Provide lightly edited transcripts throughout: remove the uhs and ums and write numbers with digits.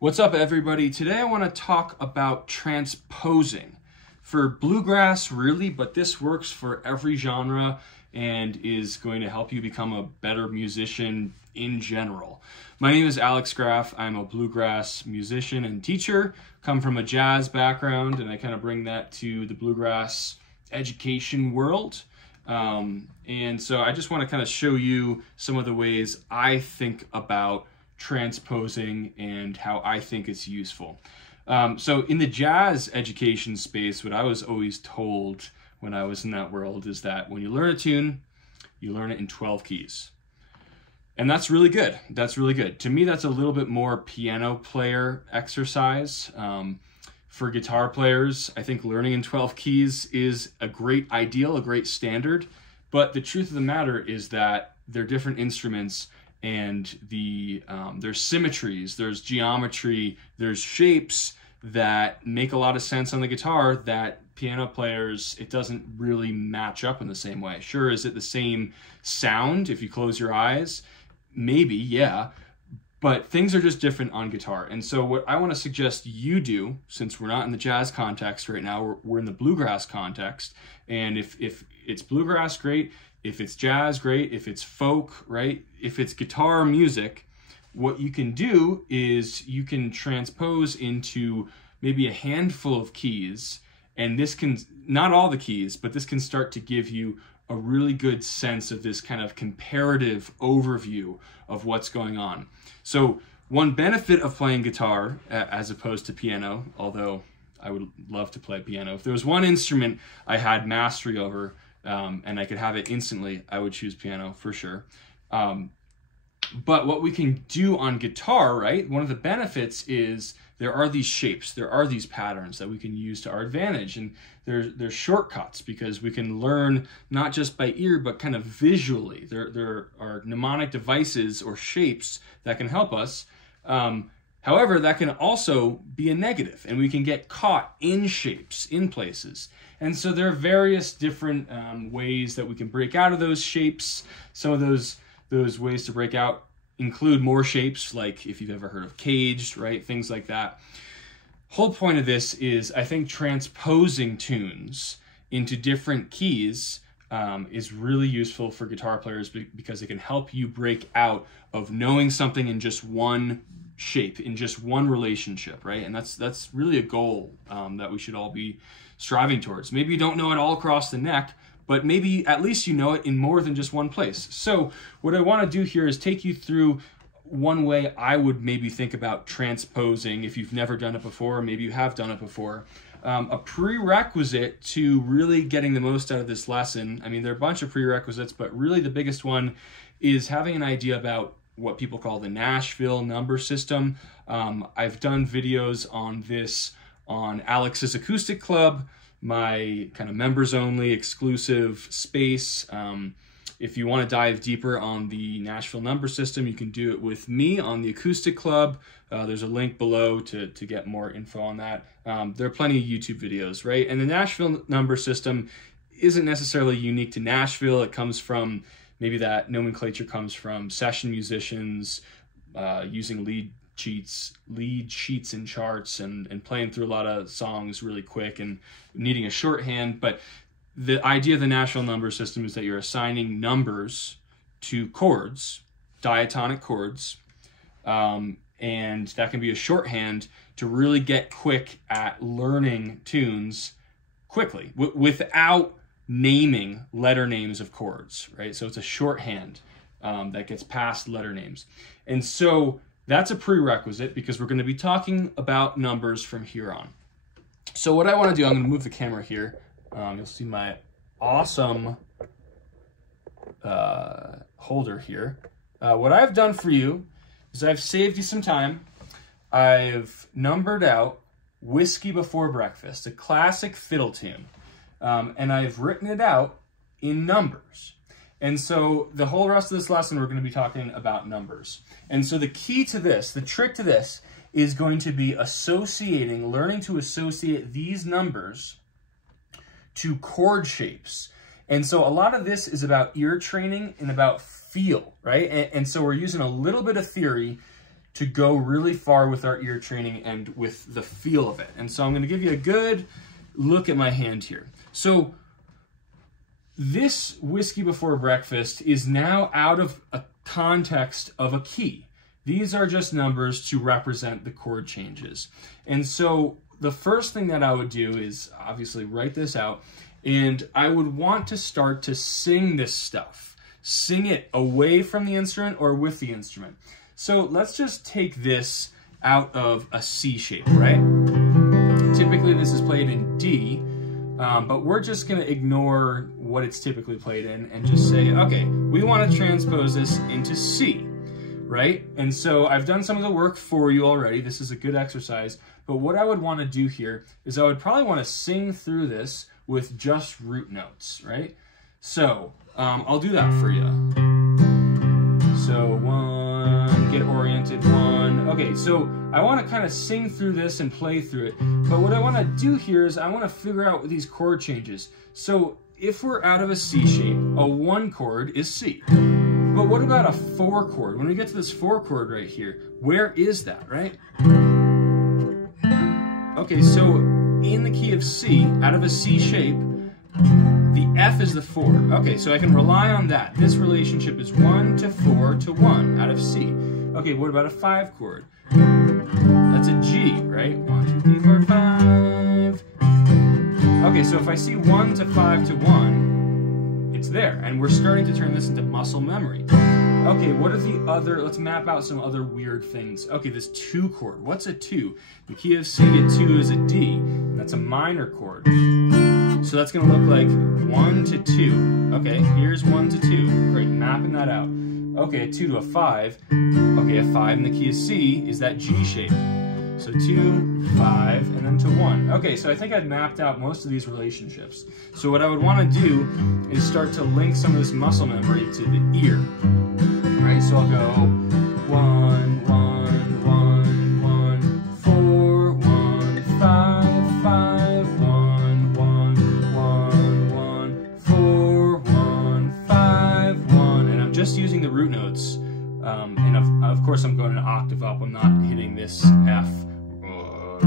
What's up, everybody? Today I want to talk about transposing. For bluegrass, really, but this works for every genre and is going to help you become a better musician in general. My name is Alex Graff. I'm a bluegrass musician and teacher, come from a jazz background, and I kind of bring that to the bluegrass education world. And so I just want to kind of show you some of the ways I think about transposing and how I think it's useful. So in the jazz education space, what I was always told when I was in that world is that when you learn a tune, you learn it in 12 keys. And that's really good. That's really good. To me, that's a little bit more piano player exercise. For guitar players, I think learning in 12 keys is a great ideal, a great standard. But the truth of the matter is that they're different instruments, and there's symmetries, there's geometry, there's shapes that make a lot of sense on the guitar that piano players, it doesn't really match up in the same way. Sure, is it the same sound if you close your eyes? Maybe, yeah, but things are just different on guitar. And so what I want to suggest you do, since we're not in the jazz context right now, we're in the bluegrass context, and if it's bluegrass, great. If it's jazz, great. If it's folk, right? If it's guitar music, what you can do is you can transpose into maybe a handful of keys, and this can, not all the keys, but this can start to give you a really good sense of this kind of comparative overview of what's going on. So one benefit of playing guitar as opposed to piano, although I would love to play piano, if there was one instrument I had mastery over, and I could have it instantly, I would choose piano for sure. But what we can do on guitar, right? One of the benefits is there are these shapes, there are these patterns that we can use to our advantage, and there's shortcuts because we can learn not just by ear, but kind of visually. There are mnemonic devices or shapes that can help us. However, that can also be a negative, and we can get caught in shapes, in places. And so there are various different ways that we can break out of those shapes. Some of those ways to break out include more shapes, like if you've ever heard of caged, right? Things like that. Whole point of this is, I think transposing tunes into different keys is really useful for guitar players because it can help you break out of knowing something in just one shape, in just one relationship, right? And that's really a goal that we should all be striving towards. Maybe you don't know it all across the neck, but maybe at least you know it in more than just one place. So what I want to do here is take you through one way I would maybe think about transposing if you've never done it before, or maybe you have done it before. A prerequisite to really getting the most out of this lesson, I mean, there are a bunch of prerequisites, but really the biggest one is having an idea about what people call the Nashville number system. I've done videos on this on Alex's Acoustic Club, my kind of members only exclusive space. If you want to dive deeper on the Nashville number system, you can do it with me on the Acoustic Club. There's a link below to get more info on that. There are plenty of YouTube videos, right? And the Nashville number system isn't necessarily unique to Nashville. It comes from, maybe that nomenclature comes from session musicians using lead sheets and charts and playing through a lot of songs really quick and needing a shorthand. But the idea of the Nashville number system is that you're assigning numbers to chords, diatonic chords, and that can be a shorthand to really get quick at learning tunes quickly without naming letter names of chords, right? So it's a shorthand that gets past letter names. And so that's a prerequisite because we're going to be talking about numbers from here on. So what I want to do, I'm going to move the camera here. You'll see my awesome holder here. What I've done for you is I've saved you some time. I've numbered out Whiskey Before Breakfast, a classic fiddle tune. And I've written it out in numbers. And so the whole rest of this lesson, we're going to be talking about numbers. And so the key to this, the trick to this, is going to be learning to associate these numbers to chord shapes. And so a lot of this is about ear training and about feel, right? And so we're using a little bit of theory to go really far with our ear training and with the feel of it. And so I'm going to give you a good look at my hand here. So this Whiskey Before Breakfast is now out of a context of a key. These are just numbers to represent the chord changes. And so the first thing that I would do is obviously write this out, and I would want to start to sing this stuff. Sing it away from the instrument or with the instrument. So let's just take this out of a C shape, right? Typically this is played in D, but we're just going to ignore what it's typically played in and just say, okay, we want to transpose this into C, right? And so I've done some of the work for you already. This is a good exercise. But what I would want to do here is I would probably want to sing through this with just root notes, right? So I'll do that for you. So 1, get oriented, 1. Okay, so I want to kind of sing through this and play through it. But what I want to do here is I want to figure out these chord changes. So if we're out of a C shape, a 1 chord is C. But what about a 4 chord? When we get to this 4 chord right here, where is that, right? Okay, so in the key of C, out of a C shape, the F is the 4. Okay, so I can rely on that. This relationship is 1 to 4 to 1 out of C. Okay, what about a 5 chord? That's a G, right? 1, 2, 3, 4, 5. Okay, so if I see 1 to 5 to 1, it's there. And we're starting to turn this into muscle memory. Okay, what are the other, let's map out some other weird things. Okay, this 2 chord. What's a 2? The key of C to 2 is a D, and that's a minor chord. So that's going to look like 1 to 2. Okay, here's 1 to 2. Great, mapping that out. Okay, a 2 to a 5. Okay, a 5 in the key of C is that G shape. So 2, 5, and then to 1. Okay, so I think I've mapped out most of these relationships. So what I would want to do is start to link some of this muscle memory to the ear. Right, so I'll go 1, 1, 1, 1, 4, 1, 5, 5, 1, 1, 1, 1, 4, 1, 5, 1, and I'm just using the root notes. And of course I'm going an octave up. I'm not hitting this F. 4,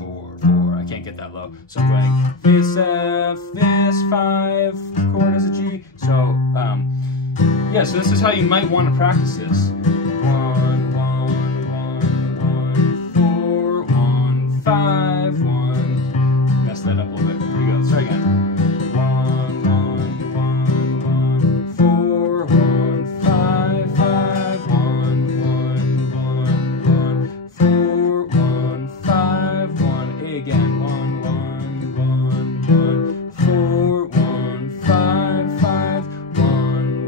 4. I can't get that low. So I'm going this F, this 5 chord is a G. So yeah, so this is how you might want to practice this. 1, 1, 1, 1, 4, 1, 5, 1. Mess that up a little bit. Here we go. Let's try again. 1, 1, 1, 1, 4, 1, 5, 5, 1, 1, 1, 1, 4, 1, 5, 1. A again. 1, 1, 1, 1, 4, 1, 5, 5, 1,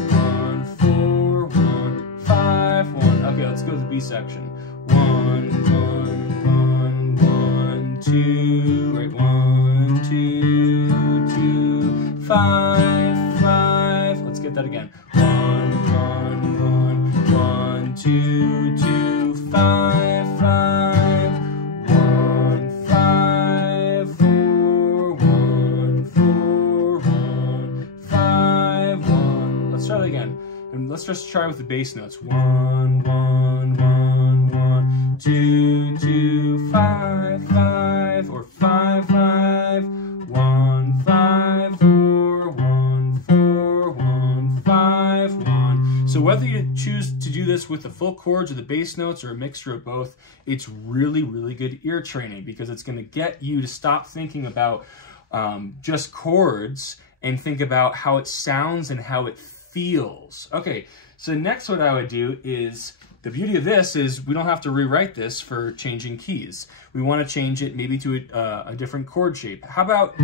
1, 4, 1, 5, 1. Okay, let's go to the B section. 1, 1, 1, 1, 2. Right, 1, 2, 2, 5, 5. Let's get that again. 1, 1, 1, 1, 2, 2, 5, 5. 1, 5, 4, 1, 4, 1, 5, 1. Let's try that again. And let's just try with the bass notes. 1, 1, 1, 1, 2, 2, 5, 5, or 5, 5, 1, 5, 4, 1, 4, 1, 5, 1. So whether you choose to do this with the full chords or the bass notes or a mixture of both, it's really, really good ear training because it's going to get you to stop thinking about just chords and think about how it sounds and how it feels. Okay, so next what I would do is, the beauty of this is we don't have to rewrite this for changing keys. We want to change it maybe to a different chord shape. How about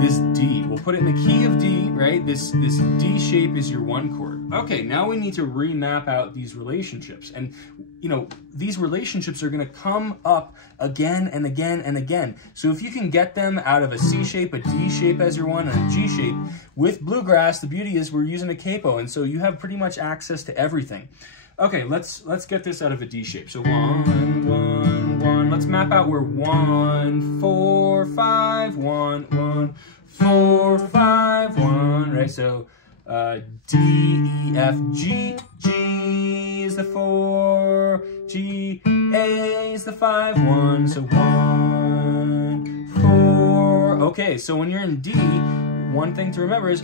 this D? We'll put it in the key of D, right? This D shape is your 1 chord. Okay, now we need to remap out these relationships. And, you know, these relationships are going to come up again and again and again. So if you can get them out of a C shape, a D shape as your 1, and a G shape, with bluegrass, the beauty is we're using a capo, and so you have pretty much access to everything. Okay, let's get this out of a D shape. So 1, 1, 1. Let's map out where 1, 4, 5, 1, 1, 4, 5, 1. Right. So D, E, F, G. G is the 4, G, A is the 5, 1, so 1, 4. Okay, so when you're in D, one thing to remember is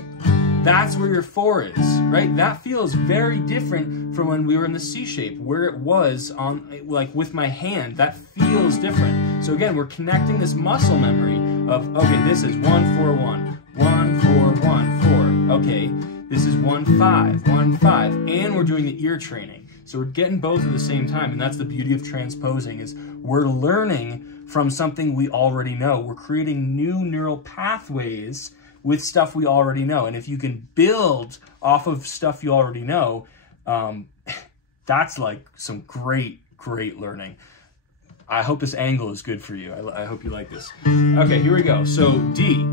that's where your 4 is, right? That feels very different from when we were in the C shape, where it was on, like with my hand. That feels different. So again, we're connecting this muscle memory of, okay, this is 1, 4, 1, 1, 4, 1, 4. Okay, this is 1, 5, 1, 5, and we're doing the ear training. So we're getting both at the same time, and that's the beauty of transposing, is we're learning from something we already know. We're creating new neural pathways with stuff we already know. And if you can build off of stuff you already know, that's like some great learning. I hope this angle is good for you. I hope you like this. Okay, here we go. So D.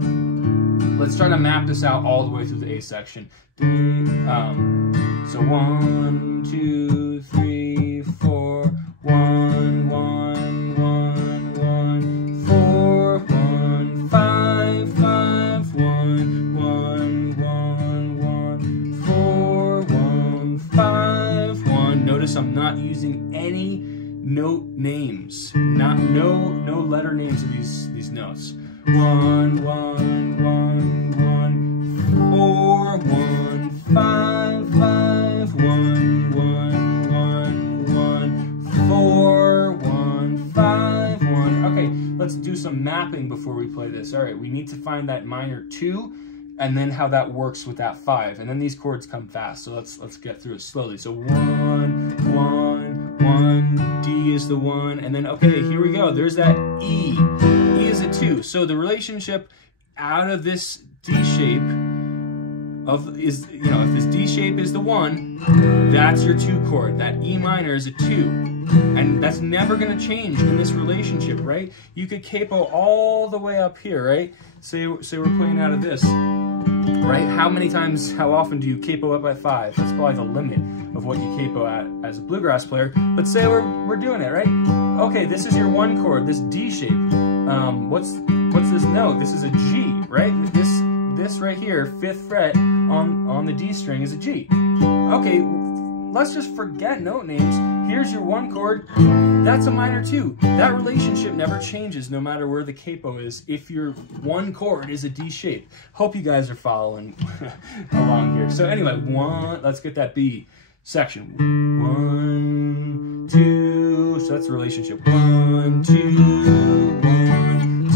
Let's try to map this out all the way through the A section. D, so 1, 2, 3, 4, 1, 1, 1, 1, 4, 1, 5, 5, 1, 1, 1, 1, 4, 1, 5, 1. Notice I'm not using any note names, no letter names of these notes. 1, 1, 1, 1, 4, 1, 5, 5, 1, 1, 1, 1, 4, 1, 5, 1. Okay, let's do some mapping before we play this. All right, we need to find that minor 2 and then how that works with that 5. And then these chords come fast, so let's get through it slowly. So 1, 1, 1, D is the 1, and then, okay, here we go. There's that E. E is a 2. So the relationship out of this D shape is, you know, if this D shape is the 1, that's your 2 chord. That E minor is a 2. And that's never going to change in this relationship, right? You could capo all the way up here, right? Say we're playing out of this, right? How often do you capo up at 5? That's probably the limit of what you capo at as a bluegrass player. But say we're doing it, right? Okay, this is your 1 chord, this D shape. What's this note? This is a G, right? This right here, 5th fret on the D string is a G. Okay, let's just forget note names. Here's your 1 chord, that's a minor 2. That relationship never changes no matter where the capo is if your 1 chord is a D shape. Hope you guys are following along here. So anyway, let's get that B section. 1, 2, so that's the relationship. 1, 2, 1,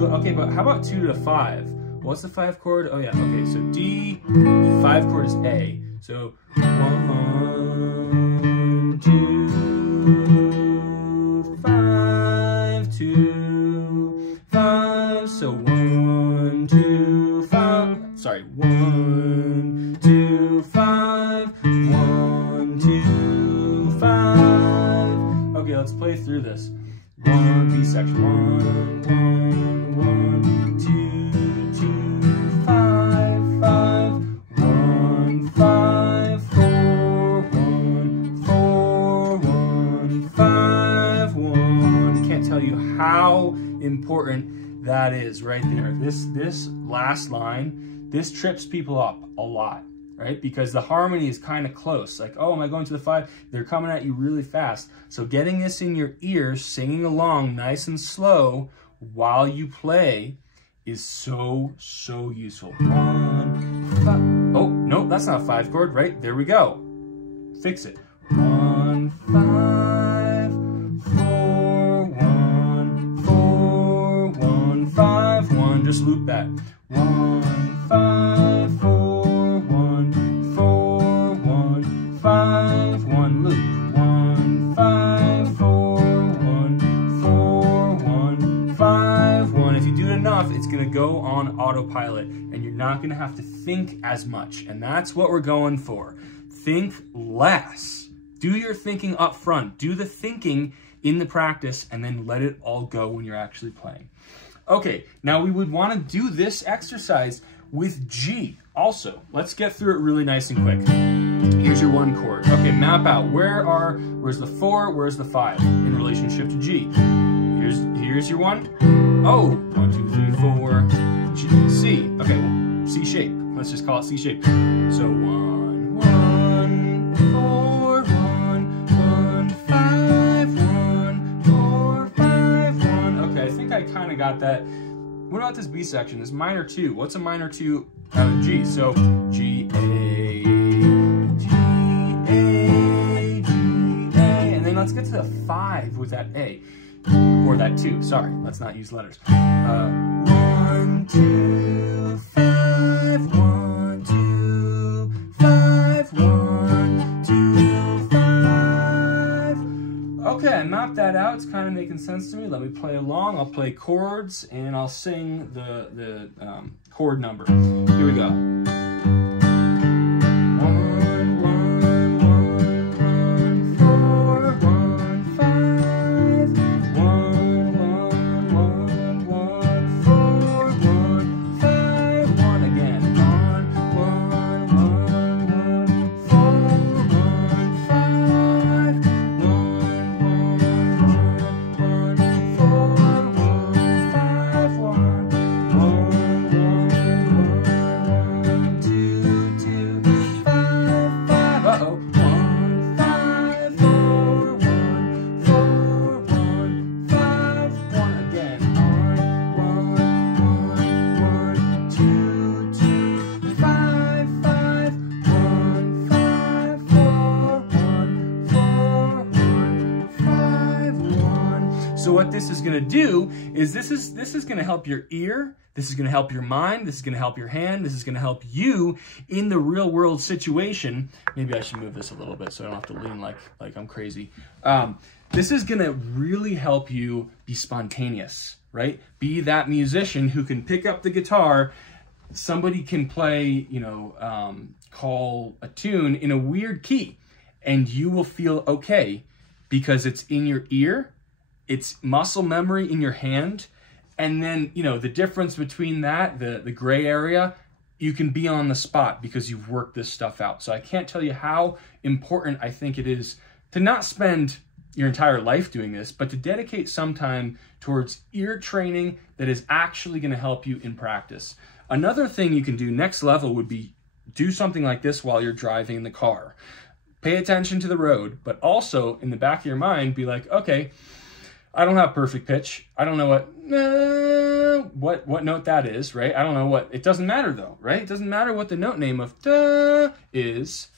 2. Okay, but how about 2 to 5? What's the 5 chord? Oh yeah, okay, so D, 5 chord is A. So 1, 2, 5, 2, 5. So 1, 2, 5. Sorry, 1, 2, 5. 1, 2, 5. Okay, let's play through this. 1, B section. 1, 1, 1, 2, 2, 5, 5. 1, 5, 4, 1, 4, 1, 5, 1. Can't tell you how important that is right there. This last line, this trips people up a lot, right? Because the harmony is kind of close. Like, oh, am I going to the 5? They're coming at you really fast. So getting this in your ears, singing along nice and slow while you play is so useful. 1, 5. Oh, no, that's not a 5 chord, right? There we go. Fix it. 1, 5, 4, 1, 4, 1, 5, 1. Just loop that. 1, 5, 4, 1, 4, 1, 5, 1. Loop. 1, 5, 4, 1, 4, 1, 5, 1. If you do it enough, it's going to go on autopilot, and you're not going to have to think as much. And that's what we're going for. Think less. Do your thinking up front. Do the thinking in the practice, and then let it all go when you're actually playing. Okay, now we would want to do this exercise with G also. Let's get through it really nice and quick. Here's your 1 chord. Okay, map out. Where's the 4, where's the 5 in relationship to G? Here's your 1. Oh, 1, 2, 3, 4, G, C. Okay, well, C shape. let's just call it C shape. So 1, 1, 4, 1, 1, 5, 1, 4, 5, 1. Okay, I think I kind of got that. What about this B section, this minor 2? What's a minor 2 out of G? So G, A, G, A, G, A. And then let's get to the 5 with that A. Or that 2, sorry, let's not use letters. 1, 2, 5, 1, 2, 5, 1, 2, 5. Okay, I mapped that out, it's kind of making sense to me. Let me play along, I'll play chords, and I'll sing the chord number. Here we go. So what this is going to do is this is going to help your ear, this is going to help your mind, this is going to help your hand, this is going to help you in the real world situation. Maybe I should move this a little bit so I don't have to lean like I'm crazy. This is going to really help you be spontaneous, right? Be that musician who can pick up the guitar. Somebody can play, you know, call a tune in a weird key, and you will feel okay because it's in your ear. It's muscle memory in your hand. And then, you know, the difference between that, the gray area, you can be on the spot because you've worked this stuff out. So I can't tell you how important I think it is to not spend your entire life doing this, but to dedicate some time towards ear training that is actually going to help you in practice. Another thing you can do, next level, would be do something like this while you're driving in the car. Pay attention to the road, but also in the back of your mind, be like, okay, I don't have perfect pitch. I don't know what note that is, right? I don't know what, it doesn't matter though, right? It doesn't matter what the note name of da is.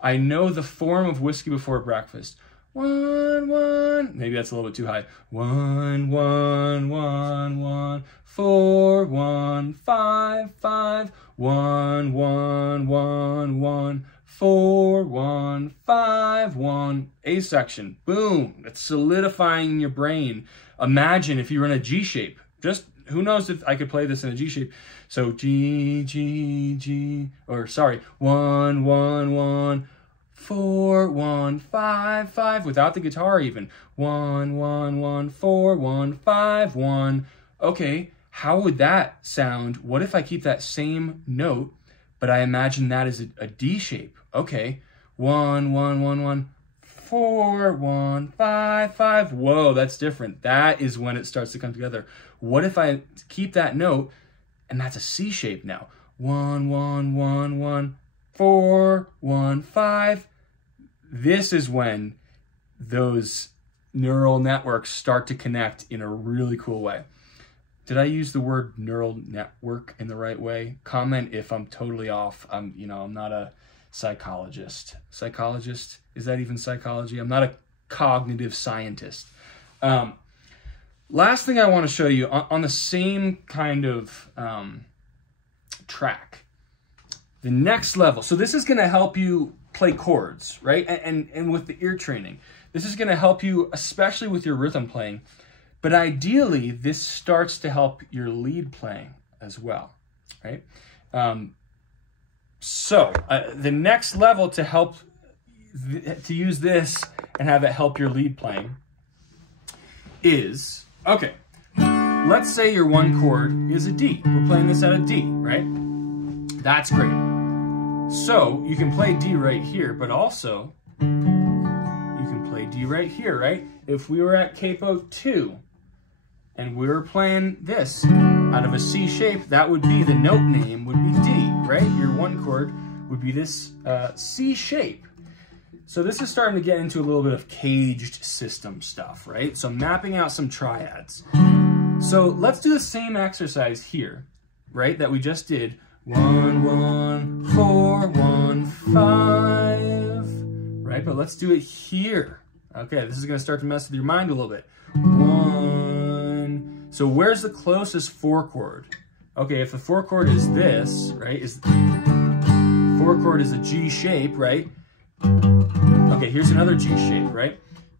I know the form of Whiskey Before Breakfast. 1, 1, maybe that's a little bit too high. 1, 1, 1, 1, 4, 1, 5, 5, 1, 1, 1, 1, 4, 1, 5, 1, A section. Boom. That's solidifying in your brain. Imagine if you were in a G shape. Just, who knows if I could play this in a G shape. So G, G, G, or sorry, 1, 1, 1, 4, 1, 5, 5, without the guitar even. 1, 1, 1, 4, 1, 5, 1. Okay, how would that sound? What if I keep that same note, but I imagine that is a D shape? Okay, 1, 1, 1, 1, 4, 1, 5, 5. Whoa, that's different. That is when it starts to come together. What if I keep that note and that's a C shape now? 1, 1, 1, 1, 4, 1, 5. This is when those neural networks start to connect in a really cool way. Did I use the word neural network in the right way? Comment if I'm totally off. I'm not a psychologist. Psychologist? Is that even psychology? I'm not a cognitive scientist. Last thing I want to show you on the same kind of track. The next level. So this is going to help you play chords, right? And with the ear training. This is going to help you, especially with your rhythm playing. But ideally, this starts to help your lead playing as well, right? The next level to help, to use this and have it help your lead playing is, okay, let's say your one chord is a D. We're playing this at a D, right? That's great. So you can play D right here, but also you can play D right here, right? If we were at capo 2, and we're playing this out of a C shape, that would be, the note name would be D, right? Your one chord would be this C shape. So this is starting to get into a little bit of caged system stuff, right? So mapping out some triads. So let's do the same exercise here, right, that we just did. 1, 1, 4, 1, 5, right? But let's do it here. Okay, this is going to start to mess with your mind a little bit. 1. So where's the closest 4 chord? Okay, if the 4 chord is this, right? 4 chord is a G shape, right? Okay, here's another G shape, right?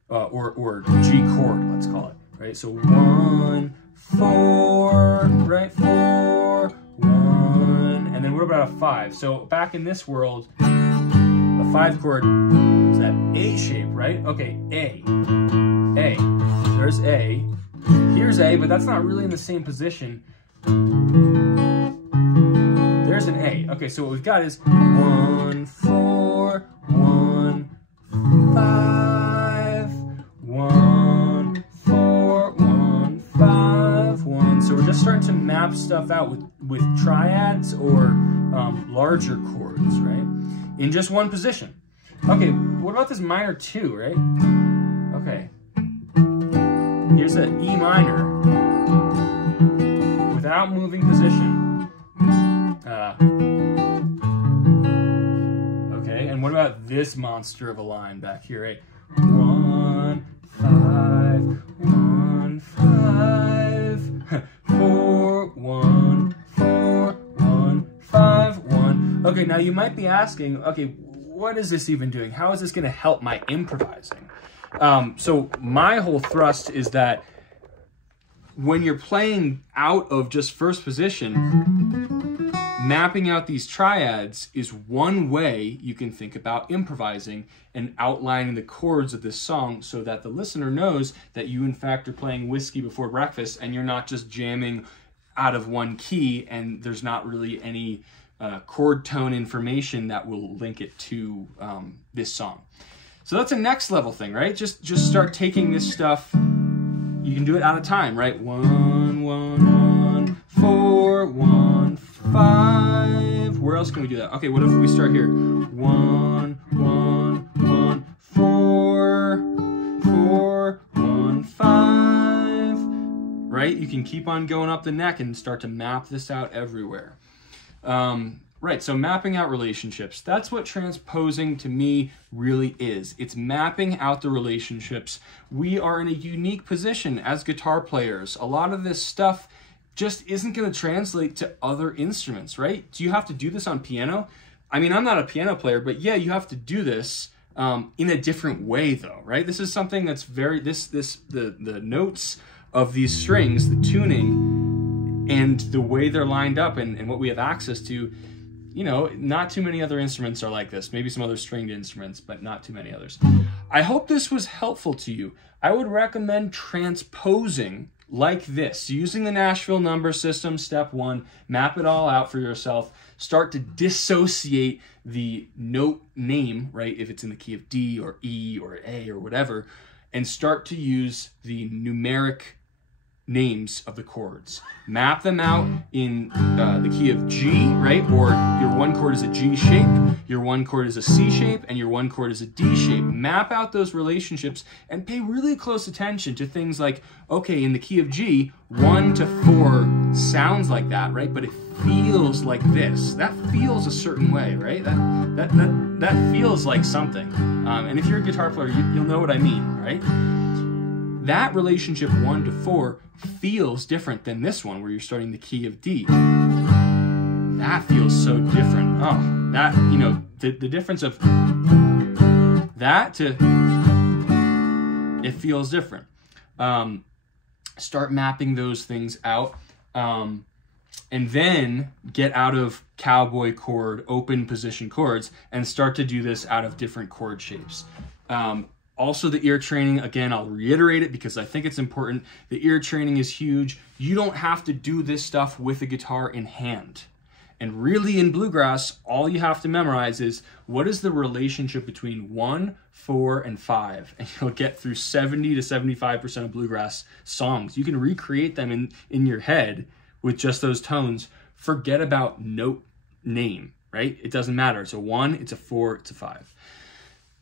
Or G chord, let's call it, right? So 1, 4, right? 4, 1, and then what about a 5? So back in this world, a 5 chord is that A shape, right? Okay, A. There's A. Here's A, but that's not really in the same position. There's an A. Okay, so what we've got is 1, 4, 1, 5, 1, 4, 1, 5, 1. So we're just starting to map stuff out with triads or larger chords, right? In just one position. Okay, what about this minor 2, right? Okay. Here's an E minor without moving position. Okay, and what about this monster of a line back here, right? 1, 5, 1, 5, 4, 1, 4, 1, 5, 1. Okay, now you might be asking, okay, what is this even doing? How is this going to help my improvising? So my whole thrust is that when you're playing out of just first position, mapping out these triads is one way you can think about improvising and outlining the chords of this song so that the listener knows that you in fact are playing Whiskey Before Breakfast and you're not just jamming out of one key and there's not really any chord tone information that will link it to this song. So that's a next level thing, right? Just start taking this stuff. You can do it out of time, right? 1, 1, 1, 4, 1, 5. Where else can we do that? Okay, what if we start here? 1, 1, 1, 4, 4, 1, 5. Right? You can keep on going up the neck and start to map this out everywhere. Right, so mapping out relationships. That's what transposing to me really is. It's mapping out the relationships. We are in a unique position as guitar players. A lot of this stuff just isn't going to translate to other instruments, right? Do you have to do this on piano? I mean, I'm not a piano player, but yeah, you have to do this in a different way though, right? This is something that's very, the notes of these strings, the tuning, and the way they're lined up and what we have access to, you know, not too many other instruments are like this. Maybe some other stringed instruments, but not too many others. I hope this was helpful to you. I would recommend transposing like this, using the Nashville number system, step 1, map it all out for yourself, start to dissociate the note name, right, if it's in the key of D or E or A or whatever, and start to use the numeric names of the chords. Map them out in the key of G, right? Or your one chord is a G shape, your one chord is a C shape, and your one chord is a D shape. Map out those relationships and pay really close attention to things like, okay, in the key of G, 1 to 4 sounds like that, right? But it feels like this. That feels a certain way, right? That feels like something. And if you're a guitar player, you'll know what I mean, right? That relationship 1 to 4 feels different than this one where you're starting the key of D. That feels so different. Oh, that, you know, the difference of that to it feels different. Start mapping those things out and then get out of cowboy chord, open position chords and start to do this out of different chord shapes. Also, the ear training, again, I'll reiterate it because I think it's important. The ear training is huge. You don't have to do this stuff with a guitar in hand. And really in bluegrass, all you have to memorize is what is the relationship between 1, 4, and 5. And you'll get through 70 to 75% of bluegrass songs. You can recreate them in your head with just those tones. Forget about note name, right? It doesn't matter. It's a 1, it's a 4, it's a 5.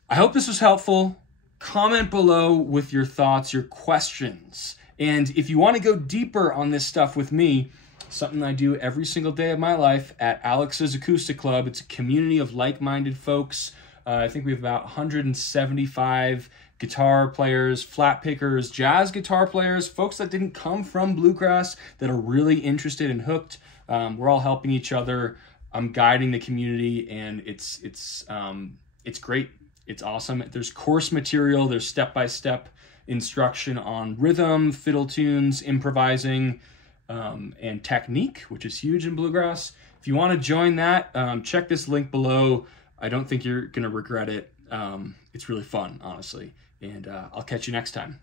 I hope this was helpful. Comment below with your thoughts, your questions. And if you want to go deeper on this stuff with me, something I do every single day of my life at Alex's Acoustic Club. It's a community of like-minded folks. I think we have about 175 guitar players, flat pickers, jazz guitar players, folks that didn't come from bluegrass that are really interested and hooked. We're all helping each other. I'm guiding the community, and it's great. It's awesome. There's course material. There's step-by-step instruction on rhythm, fiddle tunes, improvising, and technique, which is huge in bluegrass. If you want to join that, check this link below. I don't think you're going to regret it. It's really fun, honestly. And I'll catch you next time.